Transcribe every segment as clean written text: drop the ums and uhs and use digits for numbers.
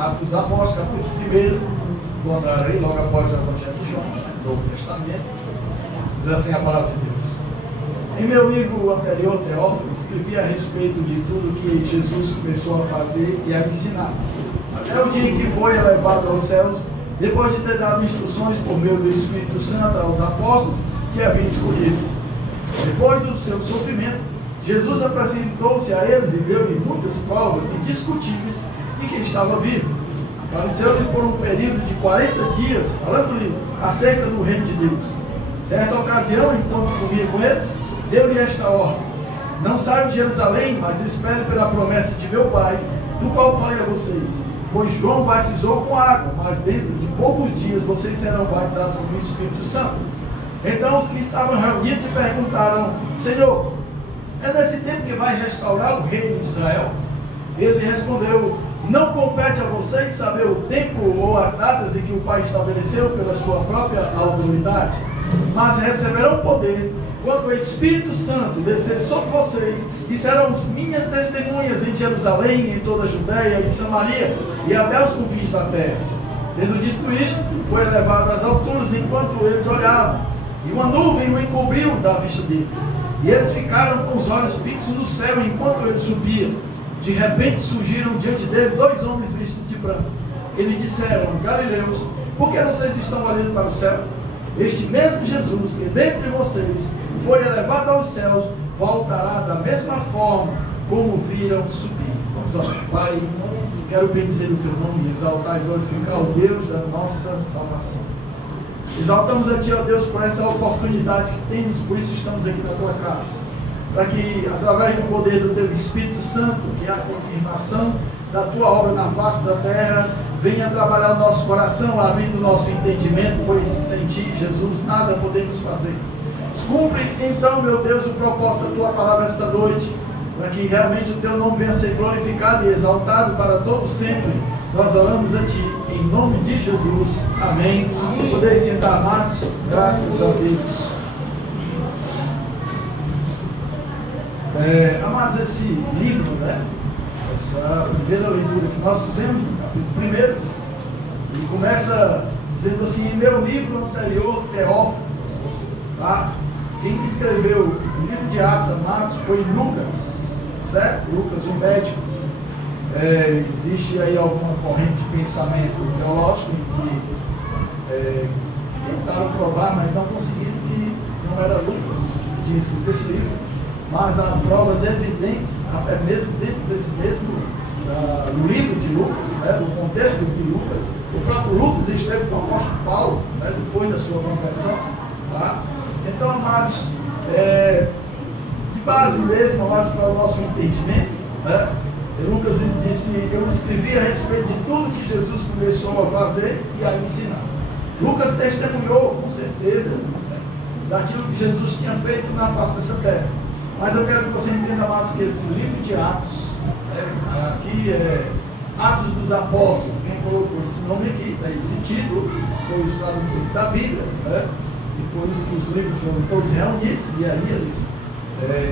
Atos dos Apóstolos, capítulo 1, encontrarei logo após o Evangelho de João, no Novo Testamento. Diz assim a palavra de Deus. Em meu livro anterior, Teófilo, escrevi a respeito de tudo que Jesus começou a fazer e a ensinar, até o dia em que foi elevado aos céus, depois de ter dado instruções por meio do Espírito Santo aos apóstolos que havia escolhido. Depois do seu sofrimento, Jesus apresentou-se a eles e deu-lhe muitas provas indiscutíveis de que estava vivo. Apareceu-lhe por um período de 40 dias, falando-lhe acerca do reino de Deus. Certa ocasião, enquanto comia com eles, deu-lhe esta ordem: não saio de Jerusalém, mas espere pela promessa de meu Pai, do qual falei a vocês. Pois João batizou com água, mas dentro de poucos dias vocês serão batizados com o Espírito Santo. Então os que estavam reunidos lhe perguntaram: Senhor, é nesse tempo que vai restaurar o reino de Israel? Ele respondeu: não compete a vocês saber o tempo ou as datas em que o Pai estabeleceu pela sua própria autoridade, mas receberão poder quando o Espírito Santo descer sobre vocês, e serão minhas testemunhas em Jerusalém, em toda a Judéia e Samaria, e até os confins da terra. Tendo dito isto, foi elevado às alturas enquanto eles olhavam, e uma nuvem o encobriu da vista deles. E eles ficaram com os olhos fixos no céu enquanto ele subia. De repente surgiram diante dele 2 homens vestidos de branco. Eles disseram: Galileus, por que vocês estão olhando para o céu? Este mesmo Jesus, que dentre vocês foi elevado aos céus, voltará da mesma forma como viram subir. Vamos orar. Pai, quero bendizer o teu nome, exaltar e glorificar o Deus da nossa salvação. Exaltamos a ti, ó Deus, por essa oportunidade que temos, por isso estamos aqui na tua casa, para que, através do poder do teu Espírito Santo, que é a confirmação da tua obra na face da terra, venha trabalhar o nosso coração, abrindo o nosso entendimento, pois sem ti, Jesus, nada podemos fazer. Cumpre então, meu Deus, o propósito da tua palavra esta noite, para que realmente o teu nome venha a ser glorificado e exaltado para todos sempre. Nós oramos a ti, em nome de Jesus. Amém. Podeis sentar, amados, graças a Deus. Amados, esse livro, né? Essa primeira leitura que nós fizemos, no capítulo 1, ele começa dizendo assim: em meu livro anterior, Teófilo, tá? Quem escreveu o livro de Atos, amados, foi Lucas, certo? Lucas, o médico. Existe aí alguma corrente de pensamento teológico que tentaram provar, mas não conseguiram que não era Lucas que tinha escrito esse livro, mas há provas evidentes, até mesmo dentro desse mesmo do livro de Lucas, né, do contexto de Lucas. O próprio Lucas esteve com o apóstolo Paulo, né, depois da sua conversão, tá? Então, amados, de base mesmo, amados, para o nosso entendimento, né? Lucas disse: eu escrevi a respeito de tudo que Jesus começou a fazer e a ensinar. Lucas testemunhou, com certeza, né, daquilo que Jesus tinha feito na face dessa terra. Mas eu quero que você entenda, amados, que esse livro de Atos, aqui é Atos dos Apóstolos, quem colocou esse nome aqui, tá, esse título, foi os tradutores da Bíblia, né? Depois que os livros foram todos reunidos, e aí eles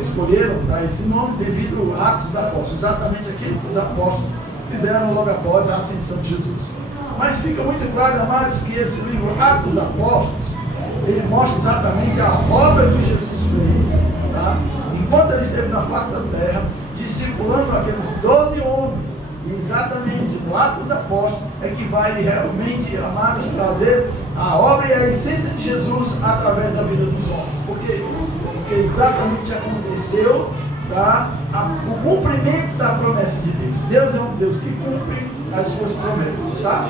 escolheram dar esse nome devido a Atos dos Apóstolos, exatamente aquilo que os apóstolos fizeram logo após a ascensão de Jesus. Mas fica muito claro, amados, que esse livro Atos dos Apóstolos, ele mostra exatamente a obra que Jesus fez, tá? Enquanto ele esteve na face da terra, discipulando aqueles 12 homens. E exatamente no Atos dos Apóstolos é que vai realmente, amados, trazer a obra e a essência de Jesus através da vida dos homens. Por quê? Porque exatamente aconteceu, tá, o cumprimento da promessa de Deus. Deus é um Deus que cumpre as suas promessas, tá?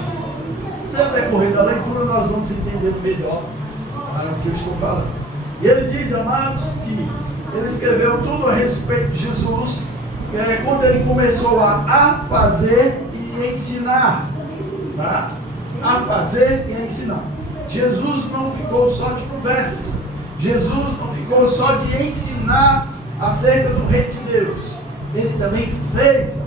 No decorrer da leitura nós vamos entender melhor o que eu estou falando. E ele diz, amados, que ele escreveu tudo a respeito de Jesus quando ele começou a fazer e ensinar, tá? A fazer e a ensinar. Jesus não ficou só de conversa, Jesus não ficou só de ensinar acerca do reino de Deus, ele também fez,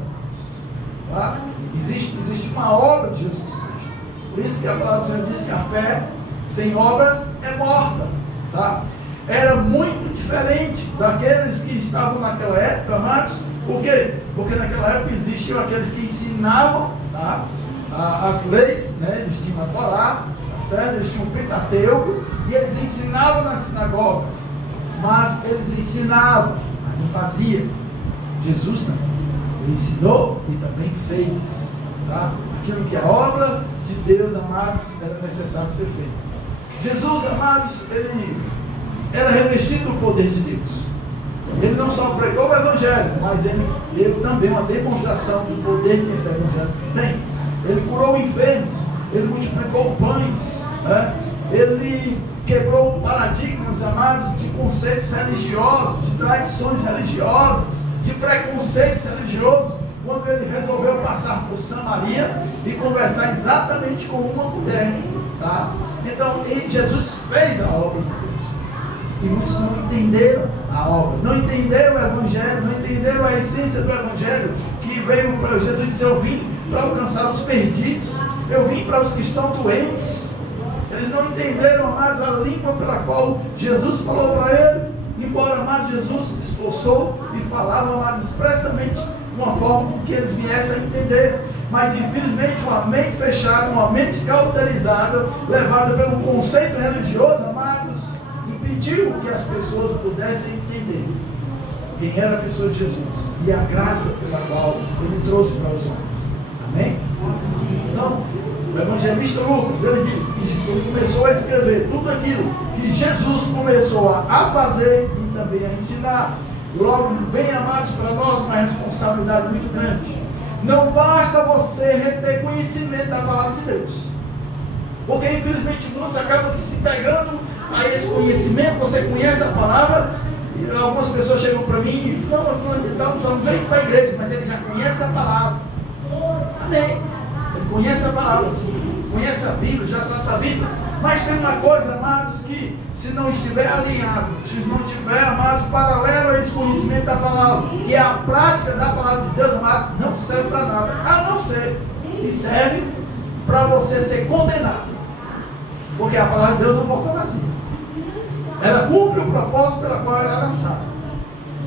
tá? Existe uma obra de Jesus Cristo. Por isso que a palavra do Senhor diz que a fé sem obras é morta, tá? Era muito diferente daqueles que estavam naquela época, amados. Por quê? Porque naquela época existiam aqueles que ensinavam, tá? as leis, né? Eles tinham a Torá, tá certo? Eles tinham o Pentateuco, e eles ensinavam nas sinagogas, mas eles ensinavam, mas não faziam. Jesus não, ele ensinou e também fez, tá? Aquilo que é obra de Deus, amados, era necessário ser feito. Jesus, amados, ele era revestido do poder de Deus. Ele não só pregou o Evangelho, mas ele deu também uma demonstração do poder que esse Evangelho tem. Ele curou enfermos, ele multiplicou pães, né? Ele quebrou paradigmas, amados, de conceitos religiosos, de tradições religiosas, de preconceitos religiosos, quando ele resolveu passar por Samaria e conversar exatamente com uma mulher, tá? Então, Jesus fez a obra de Deus. E muitos não entenderam a obra, não entenderam o Evangelho, não entenderam a essência do Evangelho, que veio para Jesus dizer: eu vim para alcançar os perdidos, eu vim para os que estão doentes. Eles não entenderam, amados, a língua pela qual Jesus falou para ele, embora, amados, Jesus se esforçou e falava, amados, expressamente de uma forma que eles viessem a entender. Mas infelizmente uma mente fechada, uma mente cauterizada, levada pelo conceito religioso, amados, impediu que as pessoas pudessem entender quem era a pessoa de Jesus e a graça pela qual ele trouxe para os homens. Amém? Então, o evangelista Lucas, ele diz que ele começou a escrever tudo aquilo que Jesus começou a fazer e também a ensinar. Logo, bem amados, para nós uma responsabilidade muito grande. Não basta você reter conhecimento da palavra de Deus, porque infelizmente muitos acabam se pegando a esse conhecimento. Você conhece a palavra, e algumas pessoas chegam para mim e falam: então, só não vem para a igreja, mas ele já conhece a palavra. Amém? Ele conhece a palavra, sim, conhece a Bíblia, já trata a Bíblia. Mas tem uma coisa, amados, que se não estiver alinhado, se não estiver, amados, paralelo a esse conhecimento da palavra, que é a prática da palavra de Deus, amados, não serve para nada, a não ser que serve para você ser condenado. Porque a palavra de Deus não volta vazia. Ela cumpre o propósito pela qual ela é lançada.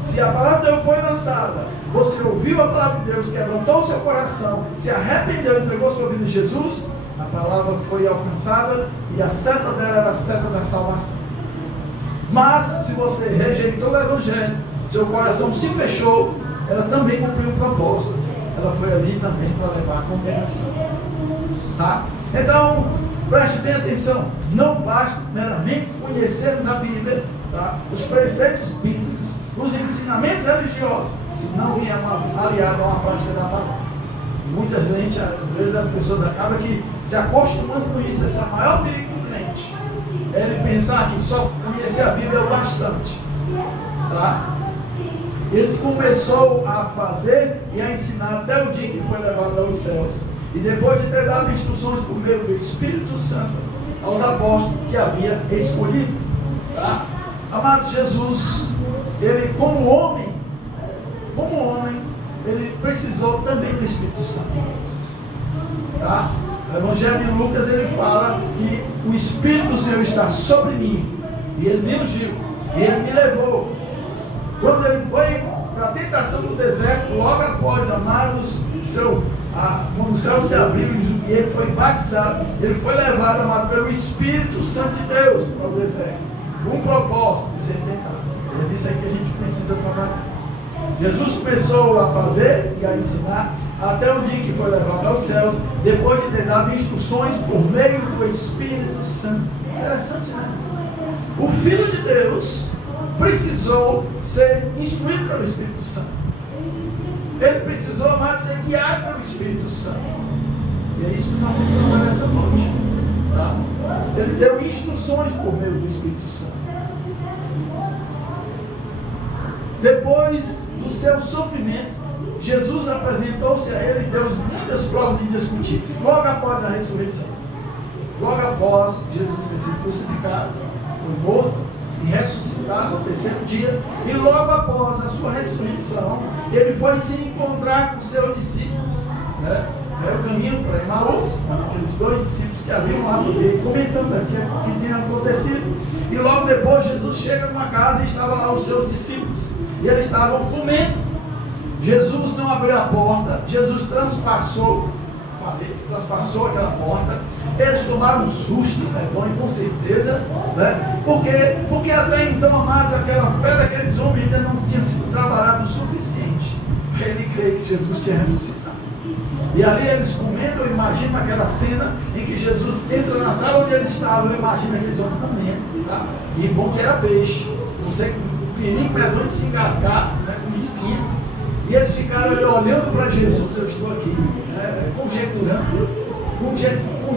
Se a palavra de Deus foi lançada, você ouviu a palavra de Deus, quebrantou o seu coração, se arrependeu e entregou sua vida a Jesus, a palavra foi alcançada e a seta dela era a seta da salvação. Mas se você rejeitou o Evangelho, seu coração se fechou, ela também cumpriu o propósito. Ela foi ali também para levar a condenação. Tá? Então, preste bem atenção. Não basta meramente conhecermos a Bíblia, tá? Os preceitos bíblicos, os ensinamentos religiosos, se não vier aliado a uma prática da palavra. Muitas vezes, às vezes as pessoas acabam que se acostumando com isso. Esse é o maior perigo do crente. É ele pensar que só conhecer a Bíblia é o bastante. Tá? Ele começou a fazer e a ensinar até o dia que foi levado aos céus. E depois de ter dado instruções por meio do Espírito Santo aos apóstolos que havia escolhido. Tá? Amado Jesus, ele como homem, ele precisou também do Espírito Santo. Tá? O Evangelho de Lucas, ele fala que o Espírito do Senhor está sobre mim, e ele me ungiu, e ele me levou. Quando ele foi para a tentação do deserto, logo após, amados, quando o céu se abriu e ele foi batizado, ele foi levado, amado, pelo Espírito Santo de Deus para o deserto, com um propósito de ser tentado. É isso aí que a gente precisa trabalhar. Jesus começou a fazer e a ensinar até o dia que foi levado aos céus, depois de ter dado instruções por meio do Espírito Santo. Interessante, né? O Filho de Deus precisou ser instruído pelo Espírito Santo. Ele precisou, amado, ser guiado pelo Espírito Santo. E é isso que nós vamos trabalhar essa noite. Tá? Ele deu instruções por meio do Espírito Santo. Depois do seu sofrimento, Jesus apresentou-se a ele e deu muitas provas indiscutíveis. Logo após a ressurreição, logo após Jesus ter sido crucificado, foi morto e ressuscitado no terceiro dia, e logo após a sua ressurreição, ele foi se encontrar com seus discípulos, né? Era o caminho para Emaús, aqueles dois discípulos que haviam lá dele, comentando o que tinha acontecido. E logo depois Jesus chega numa casa e estava lá os seus discípulos, e eles estavam comendo. Jesus não abriu a porta, Jesus transpassou parede, transpassou aquela porta. Eles tomaram um susto, medonho, com certeza, né? Porque até então, amados, aquela fé daqueles homens ainda não tinha sido trabalhada o suficiente para ele crer que Jesus tinha ressuscitado. E ali eles comendo, eu imagino aquela cena em que Jesus entra na sala onde eles estavam, eu imagino aqueles homens comendo, tá? E bom que era peixe, não sei, perigo medonho de se engasgar, né, com espinha. E eles ficaram ali olhando para Jesus, eu estou aqui, né, conjecturando,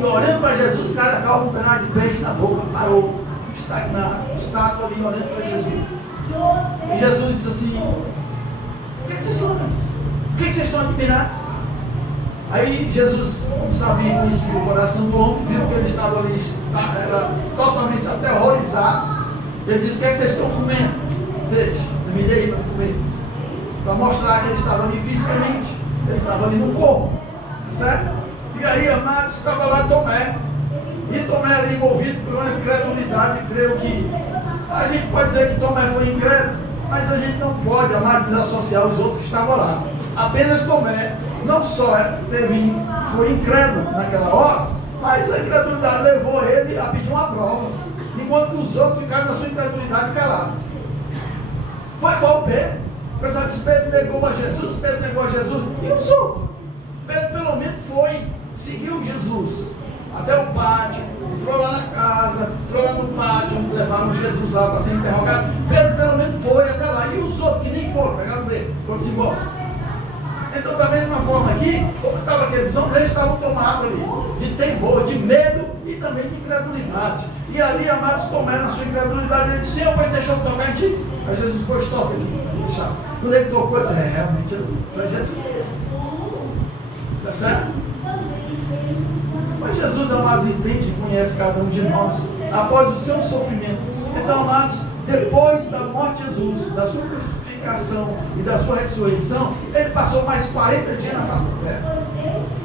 olhando para Jesus, cara, calma, um pedaço de peixe na boca, parou, estátua ali olhando para Jesus. E Jesus disse assim: o que vocês estão olhando? O que vocês estão admirando? Aí Jesus, como sabia, conhecia o coração do homem, viu que ele estava ali, era totalmente aterrorizado. Ele disse: o que é que vocês estão comendo? Deixa, me dê aí para comer. Para mostrar que ele estava ali fisicamente, ele estava ali no corpo, certo? E aí, amados, estava lá Tomé. E Tomé ali envolvido por uma incredulidade, creio que a gente pode dizer que Tomé foi incrédulo, mas a gente não pode, amados, desassociar os outros que estavam lá. Apenas Tomé não só foi incrédulo naquela hora, mas a incredulidade levou ele a pedir uma prova, enquanto os outros ficaram na sua incredulidade calados. Foi igual Pedro. O pessoal disse: Pedro negou a Jesus, Pedro negou a Jesus. E os outros? Pedro pelo menos seguiu Jesus até o pátio, entrou lá na casa, entrou lá no pátio, onde levaram Jesus lá para ser interrogado. Pedro pelo menos foi até lá. E os outros que nem foram, pegaram o break, foram-se embora. Então, da mesma forma aqui, como estavam aqueles homens, eles estavam tomados ali de temor, de medo e também de incredulidade. E ali, amados, Tomé na sua incredulidade, ele disse: Senhor, vai deixar eu tocar em ti? Aí Jesus, pois toca aqui. Quando ele tocou, ele disse: realmente, é Jesus. Tá certo? Mas Jesus, amados, entende e conhece cada um de nós após o seu sofrimento. Então, amados, depois da morte de Jesus, da sua crucificação e da sua ressurreição, ele passou mais 40 dias na face da terra.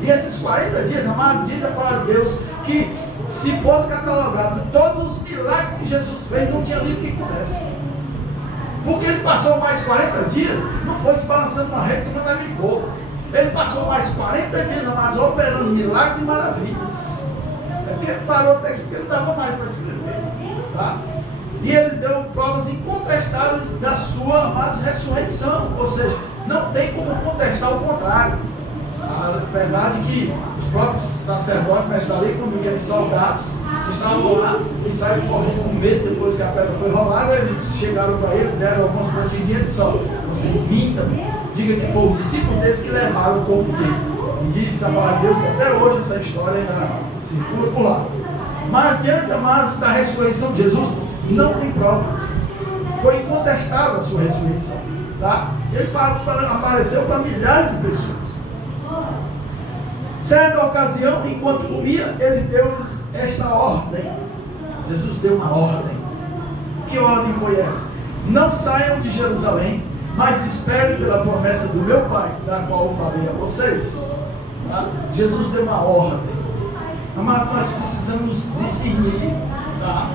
E esses 40 dias, amados, diz a palavra de Deus que se fosse catalogado todos os milagres que Jesus fez, não tinha livro que pudesse. Porque ele passou mais 40 dias, não foi se balançando uma rede que não navegou. Ele passou mais 40 dias, amados, operando milagres e maravilhas. É porque ele parou até aqui, porque ele não dava mais para escrever. Tá? E ele deu provas incontestáveis da sua, amados, ressurreição. Ou seja, não tem como contestar o contrário. Apesar de que os próprios sacerdotes, mestres da lei, como aqueles soldados que estavam lá e saíram correndo com medo depois que a pedra foi rolada, eles chegaram para ele, deram algumas pontinhas e disseram: vocês mintam, diga que foi o discípulo deles que levaram o corpo dele. E diz a palavra de Deus que até hoje essa história ainda circula por lá. Mas diante, amados, da ressurreição de Jesus, não tem prova. Foi incontestável a sua ressurreição. Tá? Ele apareceu para milhares de pessoas. Certa ocasião, enquanto comia, ele deu-lhes esta ordem. Jesus deu uma ordem. Que ordem foi essa? Não saiam de Jerusalém, mas esperem pela promessa do meu Pai, da qual eu falei a vocês. Tá? Jesus deu uma ordem. Mas nós precisamos discernir, tá?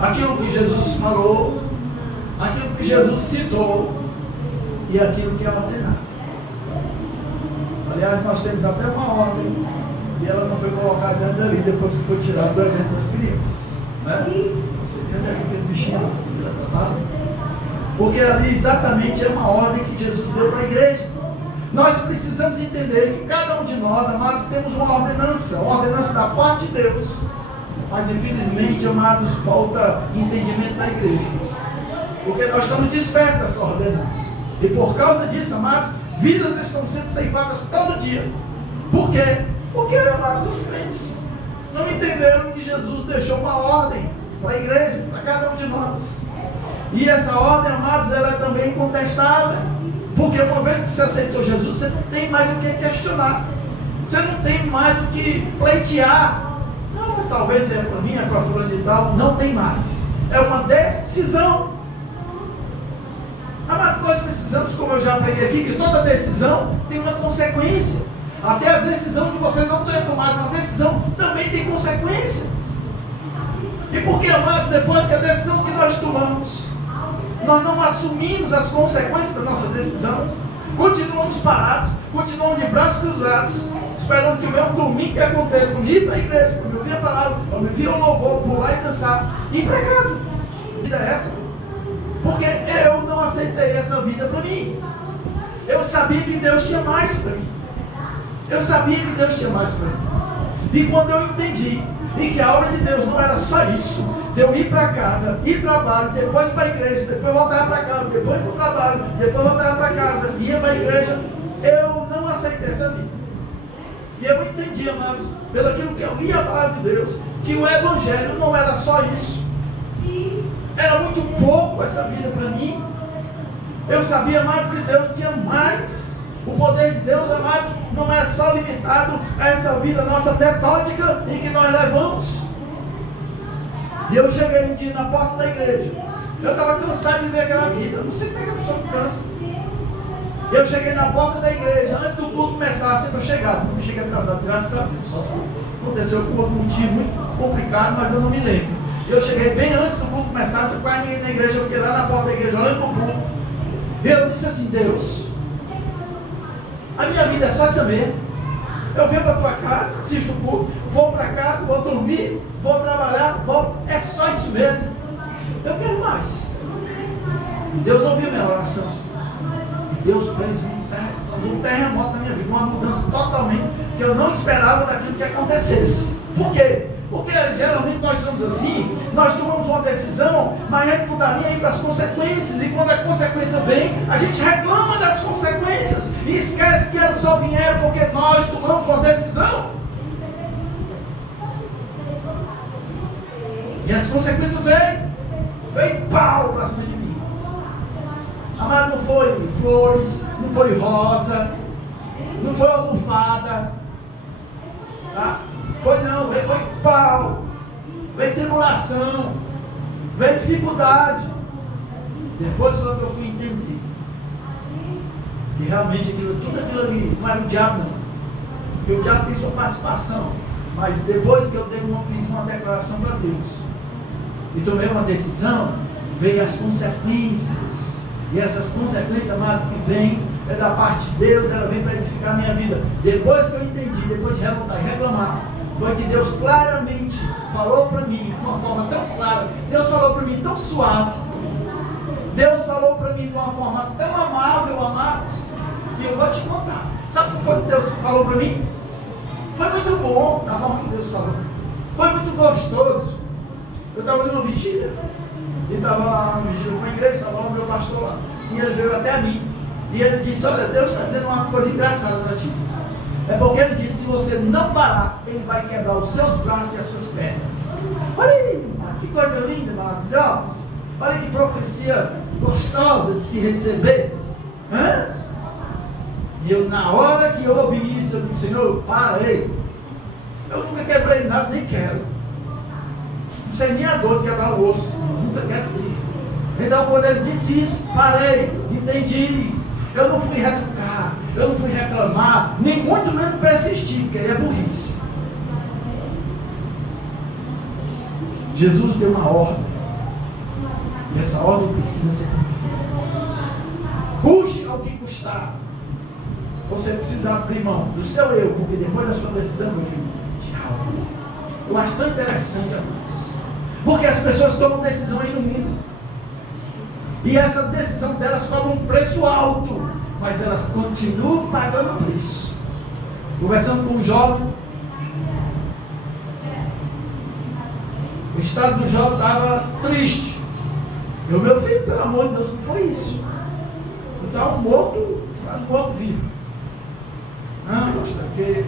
Aquilo que Jesus falou, aquilo que Jesus citou e aquilo que é ordenado. Aliás, nós temos até uma ordem e ela não foi colocada ainda ali depois que foi tirada do evento das crianças, né? Você entende aquele bichinho? Porque ali exatamente é uma ordem que Jesus deu para a igreja. Nós precisamos entender que cada um de nós, amados, temos uma ordenança da parte de Deus. Mas infelizmente, amados, falta entendimento da igreja. Porque nós estamos despertos dessa ordenança. E por causa disso, amados, vidas estão sendo ceifadas todo dia. Por quê? Porque, amados, os crentes não entenderam que Jesus deixou uma ordem para a igreja, para cada um de nós. E essa ordem, amados, ela é também incontestável. Porque uma vez que você aceitou Jesus, você não tem mais o que questionar. Você não tem mais o que pleitear. Não, mas talvez é para mim, é para fulano e tal. Não tem mais. É uma decisão. Mas nós precisamos, como eu já peguei aqui, que toda decisão tem uma consequência. Até a decisão de você não ter tomado uma decisão também tem consequência. E por que, amado, depois que a decisão que nós tomamos, nós não assumimos as consequências da nossa decisão, continuamos parados, continuamos de braços cruzados, esperando que o meu domingo que aconteça, quando ir para a igreja, quando eu ouvir a palavra, quando eu ouvir o louvor, pular e dançar, ir para casa. Que vida é essa? Porque eu não aceitei essa vida para mim. Eu sabia que Deus tinha mais para mim. Eu sabia que Deus tinha mais para mim. E quando eu entendi e que a obra de Deus não era só isso, de eu ir para casa, ir trabalho, depois para a igreja, depois voltar para casa, depois para o trabalho, depois voltar para casa, ia para a igreja, eu não aceitei essa vida. E eu entendi, amados, pelo aquilo que eu li a palavra de Deus, que o evangelho não era só isso. Era muito pouco essa vida para mim. Eu sabia, amados, que Deus tinha mais. O poder de Deus, amado, não é só limitado a essa vida nossa metódica em que nós levamos. E eu cheguei um dia na porta da igreja. Eu estava cansado de viver aquela vida. Eu não sei como é que a pessoa cansa. Eu cheguei na porta da igreja, antes do culto começar, sempre eu chegava. Não cheguei atrasado, graças a Deus. Só aconteceu por outro motivo muito complicado, mas eu não me lembro. Eu cheguei bem antes do culto começar, não tinha quase ninguém na igreja. Eu fiquei lá na porta da igreja, olhando para o culto. E eu disse assim: Deus, a minha vida é só essa mesmo. Eu venho para a tua casa, assisto o culto, vou para casa, vou dormir, vou trabalhar, volto. É só isso mesmo. Eu quero mais. E Deus ouviu minha oração. E Deus fez um terremoto na minha vida, uma mudança totalmente que eu não esperava daquilo que acontecesse. Por quê? Porque geralmente nós somos assim, nós tomamos uma decisão, mas a gente não está nem aí para as consequências, e quando a consequência vem, a gente reclama das consequências, e esquece que elas só vieram porque nós tomamos uma decisão. E as consequências veio pau para cima de mim. Amado, não foi flores, não foi rosa, não foi almofada, tá? Foi pau, veio tribulação, veio dificuldade. Depois quando eu fui entender que realmente tudo aquilo ali não era o diabo não, porque o diabo tem sua participação, mas depois que eu fiz uma declaração para Deus e tomei uma decisão, veio as consequências. E essas consequências, amados, que vêm é da parte de Deus, ela vem para edificar a minha vida. Depois que eu entendi, depois de revoltar e reclamar, foi que Deus claramente falou para mim, de uma forma tão clara, Deus falou para mim tão suave, Deus falou para mim de uma forma tão amável, amados, que eu vou te contar. Sabe o que foi que Deus falou para mim? Foi muito bom da forma que Deus falou. Foi muito gostoso. Eu estava ali numa vigília, e estava lá na vigília com a igreja, estava lá o meu pastor lá, e ele veio até a mim, e ele disse: olha, Deus está dizendo uma coisa engraçada para ti. É porque ele disse: se você não parar, ele vai quebrar os seus braços e as suas pernas. Olha aí, que coisa linda, maravilhosa. Olha que profecia gostosa de se receber. E eu, na hora que eu ouvi isso, eu disse: Senhor, parei. Eu nunca quebrei nada, nem quero. Não sei nem a dor de quebrar o osso. Nunca quero ter. Então, quando ele disse isso, parei, entendi. Eu não fui retrucar, eu não fui reclamar, nem muito menos persistir, porque aí é burrice. Jesus deu uma ordem, e essa ordem precisa ser cumprida. Custe ao que custar, você precisa abrir mão do seu eu, porque depois da sua decisão, meu filho, tchau. Eu acho tão interessante, amigos, porque as pessoas tomam decisão aí no mundo. E essa decisão delas cobra um preço alto, mas elas continuam pagando o preço. Conversando com um jovem, o estado do jovem estava triste. Meu filho, pelo amor de Deus, não foi isso. Eu estava morto, quase morto vivo. Não, porque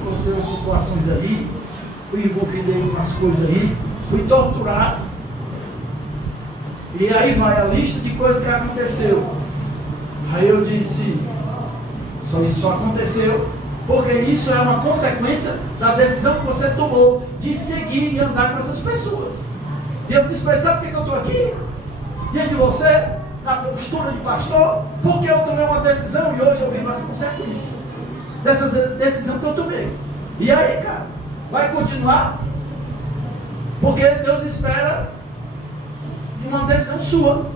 aconteceram situações aí, fui envolvido em umas coisas aí, fui torturado. E aí vai a lista de coisas que aconteceu. Aí eu disse: isso só aconteceu porque isso é uma consequência da decisão que você tomou de seguir e andar com essas pessoas. E eu disse: mas sabe por que eu estou aqui? Diante de você, na postura de pastor, porque eu tomei uma decisão e hoje eu vivo as consequências dessa decisão que eu tomei. E aí, cara, vai continuar? Porque Deus espera de uma decisão sua.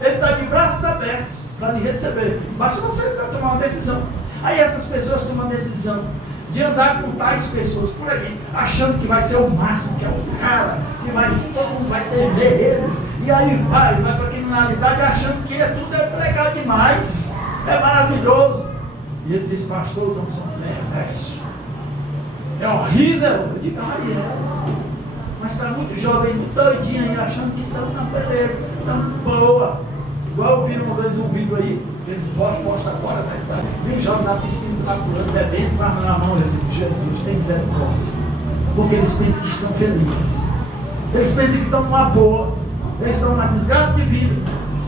Ele está de braços abertos para lhe receber. Basta você tomar uma decisão. Aí essas pessoas tomam uma decisão de andar com tais pessoas por aí, achando que vai ser o máximo, que é o cara, que todo mundo vai temer eles, e aí vai para a criminalidade achando que tudo é legal demais, é maravilhoso. E ele diz, pastor, os homens são perversos, é horrível. Eu digo, mas está muito jovem, muito doidinho aí, achando que estão na beleza, estão boa. Igual eu vi uma vez um vídeo aí, que eles postam agora, né? Vi um jovem na piscina, lá pulando, bebendo, com a mão na mão. Eu digo, Jesus, tem misericórdia. Porque eles pensam que estão felizes. Eles pensam que estão numa boa. Eles estão numa desgraça de vida.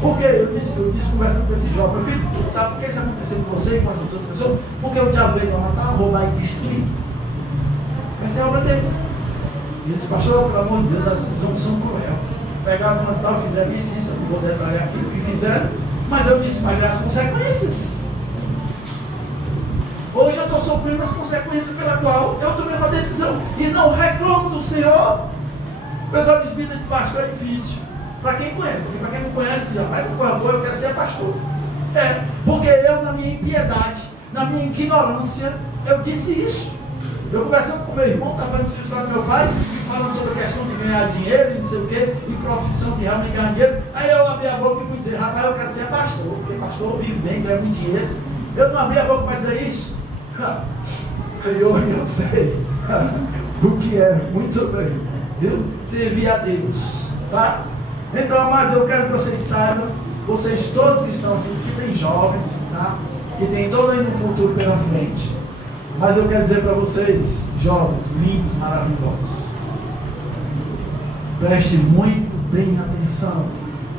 Por quê? Eu disse conversando com esse jovem, meu filho, sabe por que isso aconteceu com você e com essas outras pessoas? Porque o diabo veio para matar, roubar e destruir. Essa é a obra dele. E ele disse, pastor, pelo amor de Deus, os homens são cruéis. Pegaram o Natal, fizeram isso, eu não vou detalhar aquilo que fizeram, mas eu disse, mas é as consequências. Hoje eu estou sofrendo as consequências pela qual eu tomei uma decisão e não reclamo do Senhor. O pessoal diz, vida de pastor é difícil. Para quem conhece, porque para quem não conhece, diz, vai para o boa, eu quero ser pastor. Porque eu, na minha impiedade, na minha ignorância, eu disse isso. Eu conversando com meu irmão, estava falando isso lá do meu pai, e falando sobre a questão de ganhar dinheiro e não sei o quê, e profissão que realmente ganha dinheiro. Aí eu abri a boca e fui dizer, rapaz, eu quero ser pastor, porque pastor vive bem, ganha muito dinheiro. Eu não abri a boca para dizer isso. Eu sei o que é, muito bem. Eu servi a Deus, tá? Então, amados, eu quero que vocês saibam, vocês todos que estão aqui, que tem jovens, tá? Que tem todo aí no futuro pela frente. Mas eu quero dizer para vocês, jovens, lindos, maravilhosos, preste muito bem atenção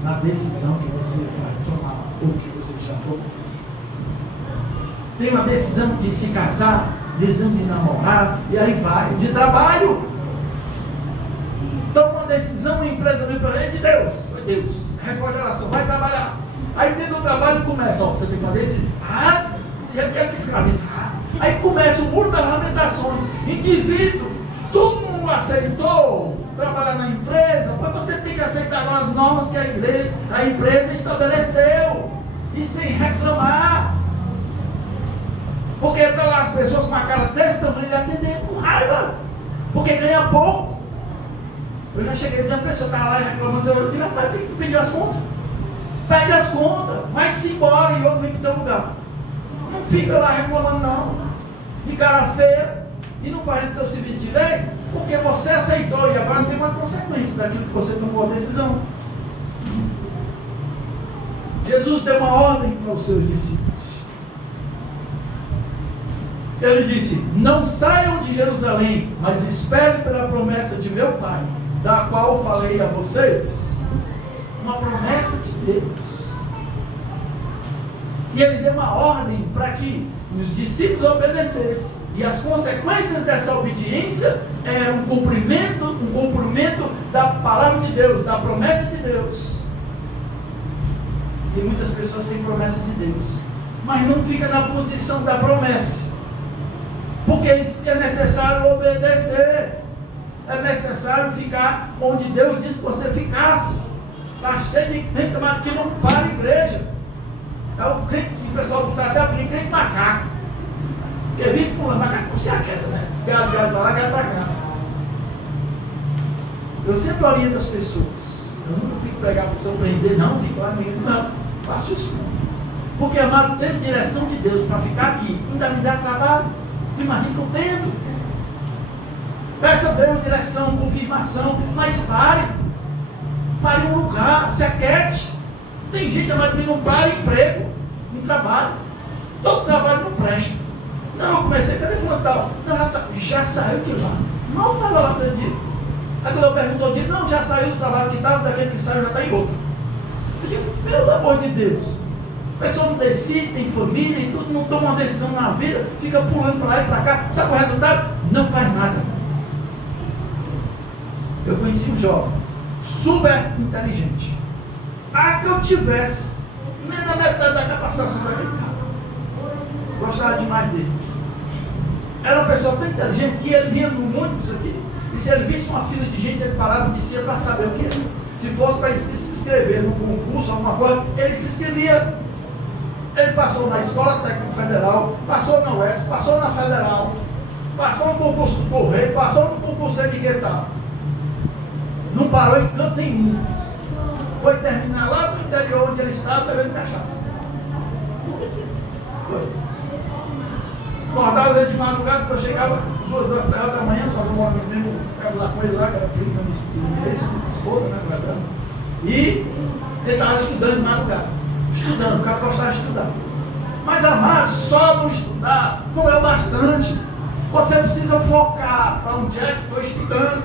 na decisão que você vai tomar, ou que você já tomou. Tem uma decisão de se casar, decisão de namorar, e aí vai, de trabalho. Toma uma decisão em empresa de Deus, foi Deus, responde a oração, vai trabalhar. Aí dentro do trabalho começa, você tem que fazer isso, se ele quer me escravizar. Aí começa o muro das lamentações. Indivíduo, todo mundo aceitou trabalhar na empresa, mas você tem que aceitar as normas que a empresa estabeleceu. E sem reclamar. Porque estão lá as pessoas com a cara desse tamanho e atendendo com raiva. Porque ganha pouco. Eu já cheguei a dizer, a pessoa estava lá reclamando, eu digo, rapaz, tem que pedir as contas. Pede as contas, vai-se embora e outro vem para o teu lugar. Não fica lá reclamando não, de cara feia, e não faz o teu serviço direito, porque você aceitou e agora tem uma consequência daquilo que você tomou a decisão. Jesus deu uma ordem para os seus discípulos. Ele disse, não saiam de Jerusalém, mas esperem pela promessa de meu Pai, da qual falei a vocês. Uma promessa de Deus. E ele deu uma ordem para que os discípulos obedecessem. E as consequências dessa obediência eram um cumprimento da palavra de Deus, da promessa de Deus. E muitas pessoas têm promessa de Deus, mas não fica na posição da promessa. Porque é necessário obedecer. É necessário ficar onde Deus disse que você ficasse. Está cheio de crente que não para a igreja. É o crente que o pessoal está até abrindo crente macaco. Porque vive com macaco não se aquieta, né? Gado para lá, gado para cá. Eu sempre oriento as pessoas. Eu nunca fico pregar para você prender, não, fico lá mesmo, não. Faço isso não. Porque, amado, tendo direção de Deus para ficar aqui, ainda me dá trabalho. Imagina eu tendo. Peça a Deus direção, confirmação, mas pare. Pare em um lugar, se aquiete. Tem gente, amado, que não para emprego, no trabalho. Todo trabalho não presta. Não, eu comecei, cadê frontal? Não, já saiu de lá. Não estava lá perdido. Aí quando eu pergunto ao dia, não, já saiu do trabalho que estava, daquele que saiu já está em outro. Eu digo, pelo amor de Deus. A pessoa não decide, tem família e tudo, não toma uma decisão na vida, fica pulando para lá e para cá. Sabe qual é o resultado? Não faz nada. Eu conheci um jovem, super inteligente. A que eu tivesse, nem na metade da capacitação daquele cara. Gostava demais dele. Era uma pessoa tão inteligente que ele vinha no ônibus aqui, e se ele visse uma fila de gente, ele parava e descia para saber o que era. Se fosse para se inscrever no concurso, alguma coisa, ele se inscrevia. Ele passou na Escola Técnica Federal, passou na UES, passou na Federal. passou no concurso do correio, passou no concurso etiquetado. Não parou em canto nenhum. Foi terminar lá no interior onde ele estava, bebendo cachaça. Foi. Acordava às vezes de madrugada, quando eu chegava 2 horas da manhã, estava morando mesmo, casar com ele lá, que era filho da minha esposa, né, na verdade. E ele estava estudando de madrugada. Estudando, o cara gostava de estudar. Mas, amados, só não estudar não é o bastante. Você precisa focar para onde é que estou estudando,